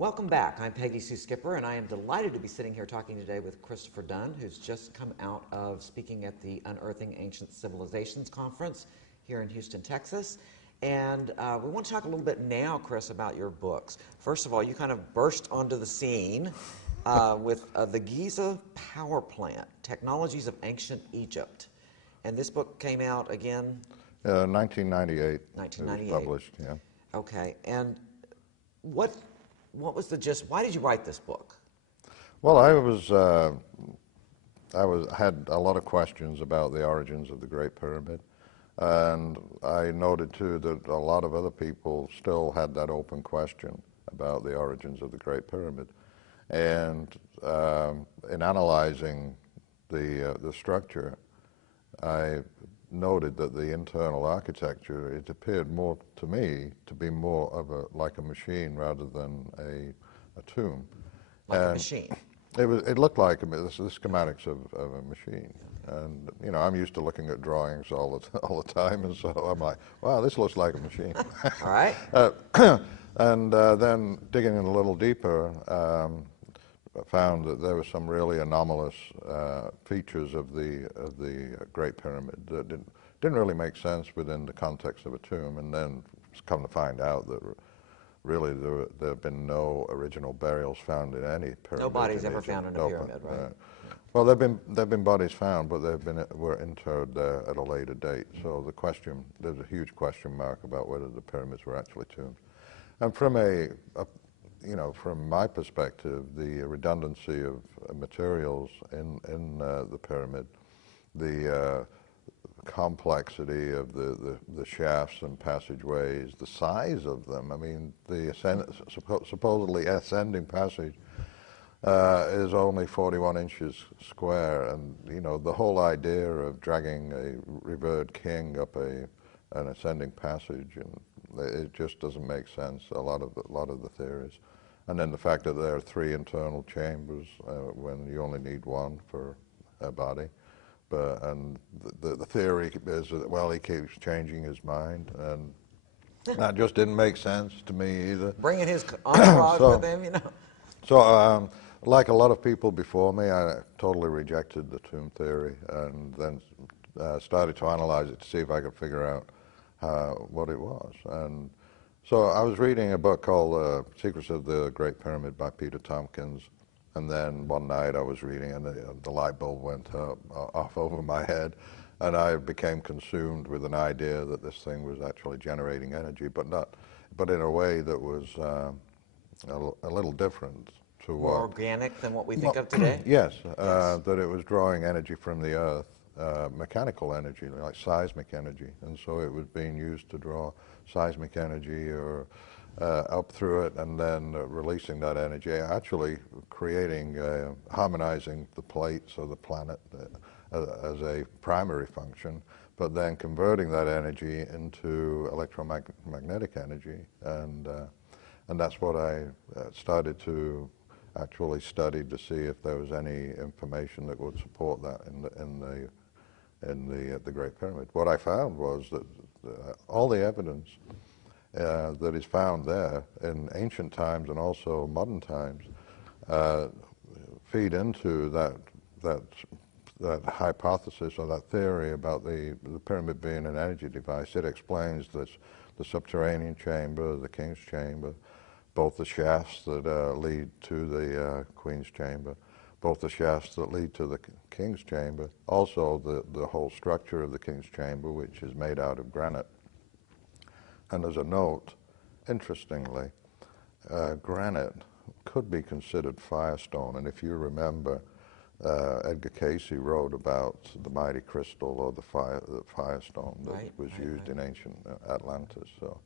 Welcome back. I'm Peggy Sue Skipper, and I am delighted to be sitting here talking today with Christopher Dunn, who's just come out of speaking at the Unearthing Ancient Civilizations Conference here in Houston, Texas. And we want to talk a little bit now, Chris, about your books. First of all, you kind of burst onto the scene with the Giza Power Plant, Technologies of Ancient Egypt. And this book came out again? 1998. 1998. It was published, yeah. Okay. And what was the gist? Why did you write this book? Well, I had a lot of questions about the origins of the Great Pyramid, and I noted too that a lot of other people still had that open question about the origins of the Great Pyramid. And in analyzing the structure, I noted that the internal architecture, it appeared more to me to be more of like a machine rather than a tomb. Like a machine? It looked like the schematics of a machine. And, you know, I'm used to looking at drawings all the time, and so I'm like, wow, this looks like a machine. All right. And then digging in a little deeper, I found that there were some really anomalous features of the Great Pyramid that didn't really make sense within the context of a tomb. And then come to find out that really there have been no original burials found in any pyramid. Nobody's ever found in a pyramid, right? Well, there've been bodies found, but were interred there at a later date. So there's a huge question mark about whether the pyramids were actually tombs. And from from my perspective, the redundancy of materials in the pyramid, the complexity of the shafts and passageways, the size of them. I mean, the supposedly ascending passage is only 41 inches square, and you know the whole idea of dragging a revered king up an ascending passage, and it just doesn't make sense. A lot of the theories. And then the fact that there are 3 internal chambers when you only need 1 for a body. And the theory is that, well, he keeps changing his mind, and that just didn't make sense to me either. Bringing his entourage with him, you know. So, like a lot of people before me, I totally rejected the tomb theory, and then started to analyze it to see if I could figure out what it was. And so I was reading a book called Secrets of the Great Pyramid by Peter Tompkins, and then one night I was reading and the light bulb went off over my head, and I became consumed with an idea that this thing was actually generating energy, but in a way that was a little different to what... More organic than what we think of today? Yes, that it was drawing energy from the earth, mechanical energy, like seismic energy, and so it was being used to draw seismic energy or up through it, and then releasing that energy, actually creating, harmonizing the plates of the planet as a primary function, but then converting that energy into electromagnetic energy, and that's what I started to actually study to see if there was any information that would support that in the Great Pyramid. What I found was that all the evidence that is found there in ancient times and also modern times feed into that hypothesis or that theory about the pyramid being an energy device. It explains the subterranean chamber, the king's chamber, both the shafts that lead to the queen's chamber, both the shafts that lead to the king's chamber, also the whole structure of the king's chamber, which is made out of granite. And as a note, interestingly, granite could be considered firestone. And if you remember, Edgar Cayce wrote about the mighty crystal or the firestone that was used in ancient Atlantis. So,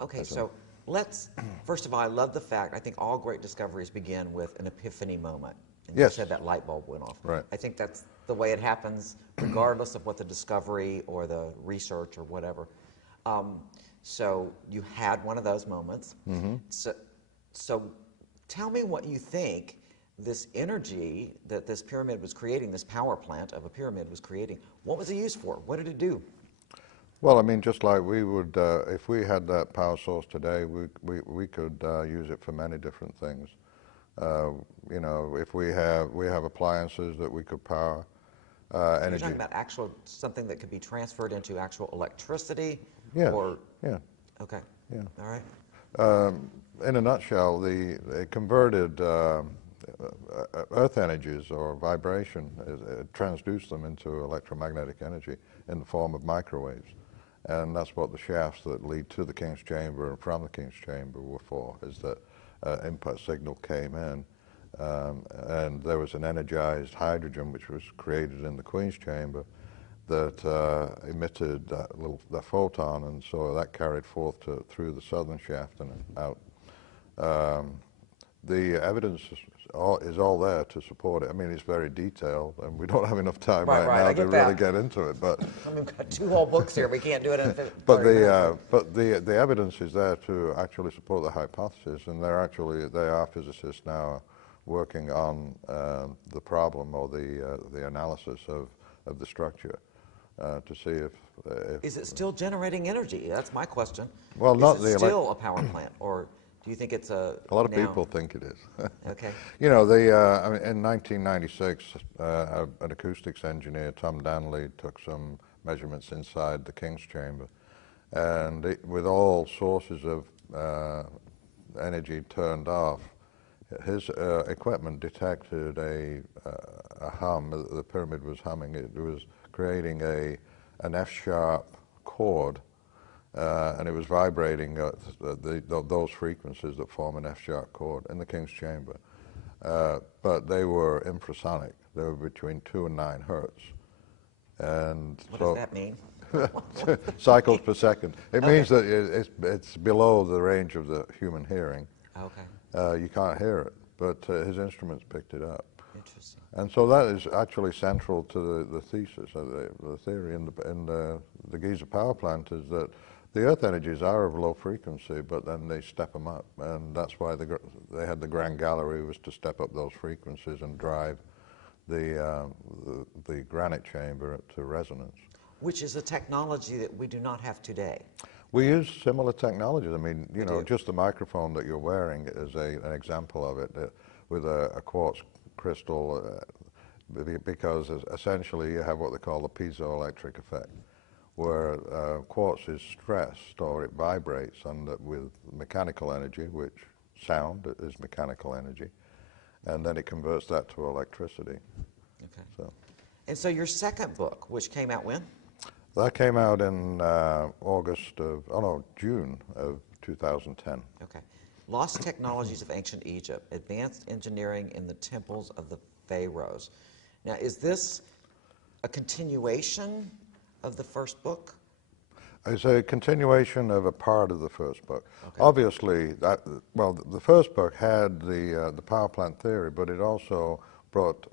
okay, so let's, first of all, I love the fact, I think all great discoveries begin with an epiphany moment. And yes. You said that light bulb went off. Right. I think that's the way it happens, regardless of what the discovery or the research or whatever. So you had one of those moments. Mm-hmm. So tell me what you think this energy that this pyramid was creating, this power plant of a pyramid was creating, what was it used for? What did it do? Well, I mean, just like we would, if we had that power source today, we could use it for many different things. You know, if we have appliances that we could power, You're energy. talking about actual something that could be transferred into actual electricity, Yes. or Yeah. okay, Yeah. all right. In a nutshell, the converted earth energies or vibration, transduced them into electromagnetic energy in the form of microwaves. And that's what the shafts that lead to the King's Chamber and from the King's Chamber were for, is that input signal came in, and there was an energized hydrogen which was created in the Queen's Chamber that emitted that photon, and so that carried forth through the southern shaft and out. The evidence is all there to support it. I mean, it's very detailed, and we don't have enough time Right, now I to get really that. get into it. But I mean, we've got 2 whole books here. We can't do it in 30 but minutes. the evidence is there to actually support the hypothesis, and they are physicists now working on the problem or the analysis of the structure to see if Is it still generating energy? That's my question. well, Is not it the still a power plant, or do you think it's a lot of now? people think it is. Okay. You know, I mean, in 1996, an acoustics engineer, Tom Danley, took some measurements inside the King's Chamber, and with all sources of energy turned off, his equipment detected a hum. The pyramid was humming. It was creating an F-sharp chord, and it was vibrating at those frequencies that form an F-sharp chord in the King's Chamber. But they were infrasonic. They were between 2 and 9 hertz. And What so does that mean? cycles per second. It Okay. means that it's below the range of the human hearing. Okay. You can't hear it, but his instruments picked it up. Interesting. And so that is actually central to the thesis, the theory in the Giza power plant, is that the earth energies are of low frequency, but then they step them up, and that's why they had the Grand Gallery, was to step up those frequencies and drive the granite chamber to resonance. Which is a technology that we do not have today. We use similar technologies. I mean, you know, do. just the microphone that you're wearing is an example of it, with a quartz crystal, because essentially you have what they call the piezoelectric effect, where quartz is stressed or it vibrates with mechanical energy, which sound is mechanical energy, and then it converts that to electricity. Okay. So And so your second book, which came out when? that came out in June of 2010. Okay. Lost Technologies of Ancient Egypt, Advanced Engineering in the Temples of the Pharaohs. Now, is this a continuation of the first book? It's a continuation of a part of the first book. Okay. Obviously, the first book had the power plant theory, but it also brought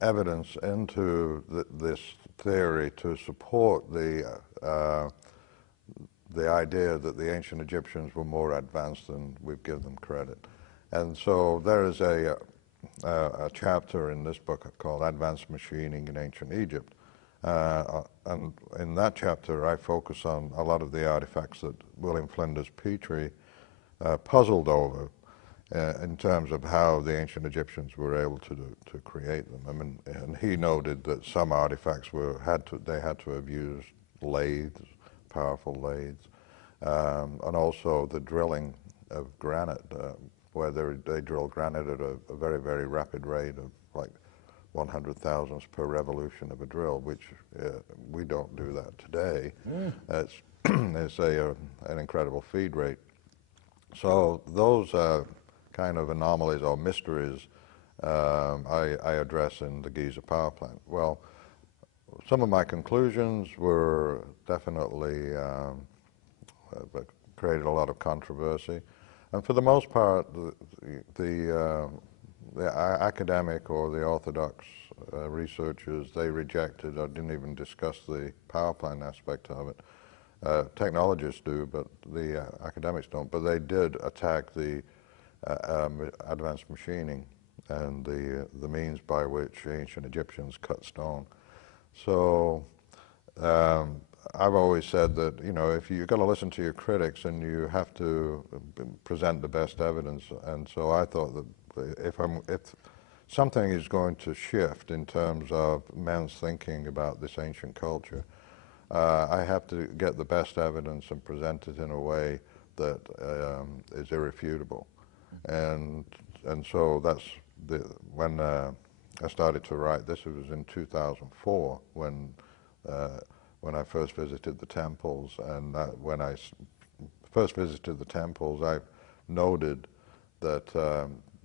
evidence into this theory to support the idea that the ancient Egyptians were more advanced than we give them credit. And so there is a chapter in this book called Advanced Machining in Ancient Egypt. And in that chapter, I focus on a lot of the artifacts that William Flinders Petrie puzzled over in terms of how the ancient Egyptians were able to create them. I mean, and he noted that some artifacts had to have used lathes, powerful lathes, and also the drilling of granite, where they drill granite at a very, very rapid rate of like 100 thousandths per revolution of a drill, which we don't do that today. It's an incredible feed rate. So those kind of anomalies or mysteries I address in the Giza power plant. Well, some of my conclusions were definitely created a lot of controversy, and for the most part, the academic or the orthodox researchers, they rejected or didn't even discuss the power plant aspect of it. Technologists do, but the academics don't. But they did attack the advanced machining and the means by which ancient Egyptians cut stone. So I've always said that, you know, if you've got to listen to your critics and you have to present the best evidence. And so I thought that if something is going to shift in terms of men's thinking about this ancient culture, I have to get the best evidence and present it in a way that is irrefutable. And so that's when I started to write this. It was in 2004 when I first visited the temples, and when I first visited the temples, I noted that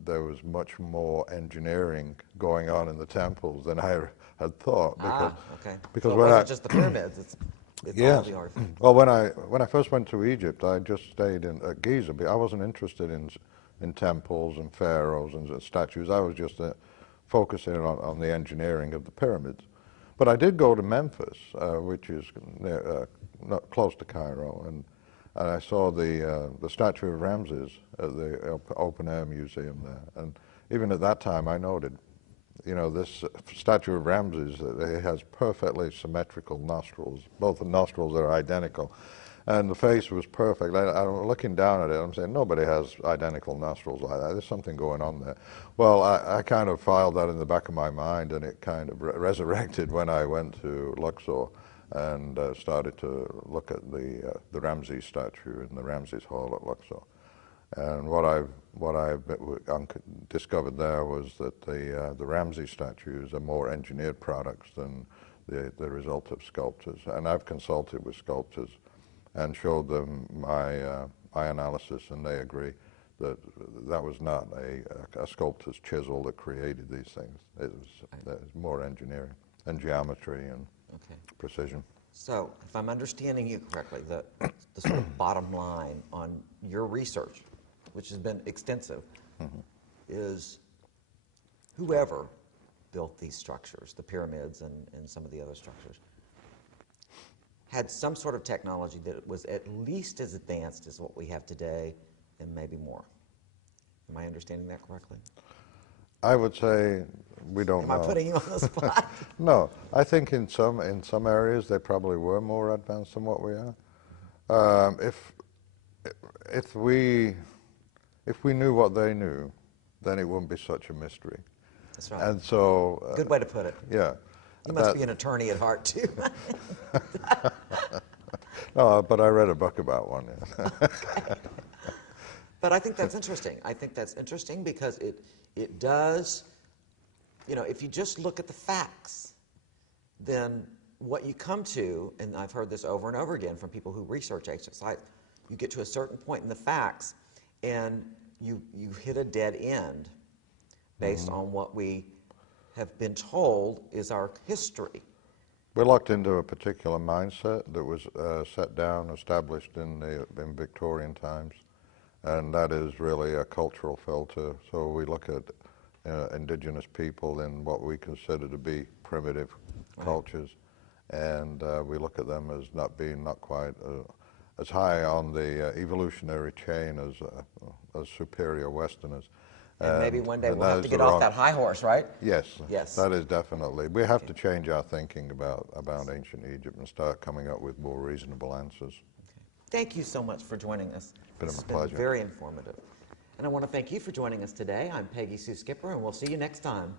there was much more engineering going on in the temples than I had thought. Because so it wasn't just the pyramids; it's all the artifacts. Well, when I first went to Egypt, I just stayed at Giza. I wasn't interested in temples and pharaohs and statues. I was just focusing on the engineering of the pyramids. But I did go to Memphis, which is not close to Cairo, and I saw the statue of Ramses at the open-air museum there. And even at that time, I noted, you know, this statue of Ramses, it has perfectly symmetrical nostrils. Both the nostrils are identical. And the face was perfect. I'm looking down at it, I'm saying, nobody has identical nostrils like that. There's something going on there. Well, I kind of filed that in the back of my mind, and it kind of resurrected when I went to Luxor and started to look at the Ramses statue in the Ramses Hall at Luxor. And what I've discovered there was that the Ramses statues are more engineered products than the result of sculptors. And I've consulted with sculptors and showed them my analysis, and they agree that that was not a sculptor's chisel that created these things. It was more engineering and geometry and precision. So, if I'm understanding you correctly, the sort of bottom line on your research, which has been extensive, is whoever built these structures, the pyramids and some of the other structures, had some sort of technology that was at least as advanced as what we have today, and maybe more. Am I understanding that correctly? I would say we don't know. Am I putting you on the spot? No, I think in some areas they probably were more advanced than what we are. If we knew what they knew, then it wouldn't be such a mystery. That's right. And so good way to put it. Yeah. You must be an attorney at heart too. No, but I read a book about one. Yeah. Okay. But I think that's interesting. I think that's interesting because it does, you know, if you just look at the facts, then what you come to, and I've heard this over and over again from people who research ancient sites, you get to a certain point in the facts and you hit a dead end based on what we have been told is our history. We're locked into a particular mindset that was set down, established in Victorian times, and that is really a cultural filter. So we look at indigenous people in what we consider to be primitive cultures, and we look at them as not quite as high on the evolutionary chain as superior Westerners. And maybe one day we'll have to get off that high horse, right? Yes. Yes. That is definitely. We have to change our thinking about ancient Egypt and start coming up with more reasonable answers. Thank you so much for joining us. It's been a pleasure. Been very informative. And I want to thank you for joining us today. I'm Peggy Sue Skipper, and we'll see you next time.